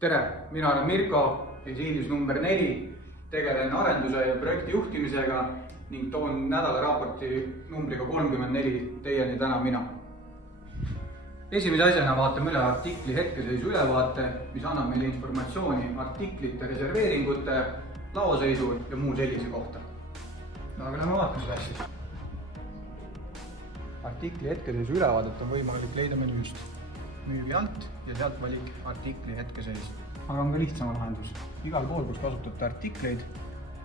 tere, mina olen Mirko, visiidis number 4, tegelen arenduse ja projekti juhtimisega ning toon nädalaraporti numbriga 34 teieni täna mina. Esimese asjana vaatame üle artikli hetkeseisu ülevaate, mis annab meile informatsiooni artiklite, reserveeringute, laoseisu ja muu sellise kohta. Aga lähme vaatame seda asja. Artikli hetkeseisu ülevaadet on võimalik leida menüüst müüvi alt ja sealt valik artikli hetkeseis. Aga on ka lihtsama lahendus. Igal pool, kus kasutate artikleid,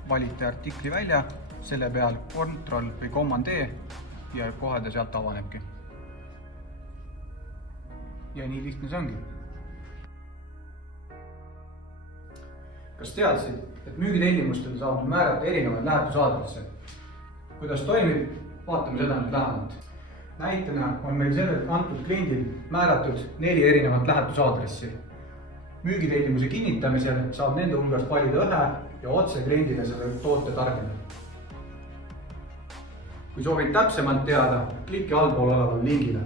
valite artikli välja, selle peal Ctrl või Command E ja kohe ta sealt avanebki. Ja nii lihtne see ongi. Kas teadsid, et müügitellimustel saab määrata erinevaid lähetusaadresse? Kuidas toimib? Vaatame seda nüüd lähemalt. Näitena on meil sellelt antud kliendil määratud 4 erinevat lähetusaadressi. Müügitellimuse kinnitamisel saab nende hulgast valida ühe ja otse kliendile selle toote tarbida. Kui soovid täpsemalt teada, kliki allpool oleval lingile.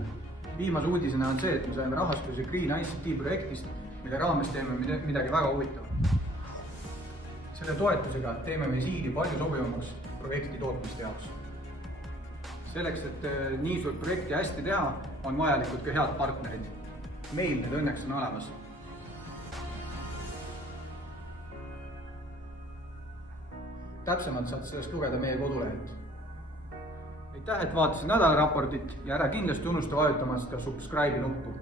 Viimase uudisena on see, et me saime rahastuse Green ICT projektist, mille raames teeme midagi väga huvitavat. Selle toetusega teeme visiidi palju sobivamaks projekti tootmiste jaoks. Selleks, et nii suurt projekti hästi teha, on vajalikud ka head partnerid. Meil need õnneks on olemas. Täpsemalt saad sellest lugeda meie kodulehelt. Aitäh, et vaatasid nädalaraportit ja ära kindlasti unusta vajutamast ka subscribe'i nuppu.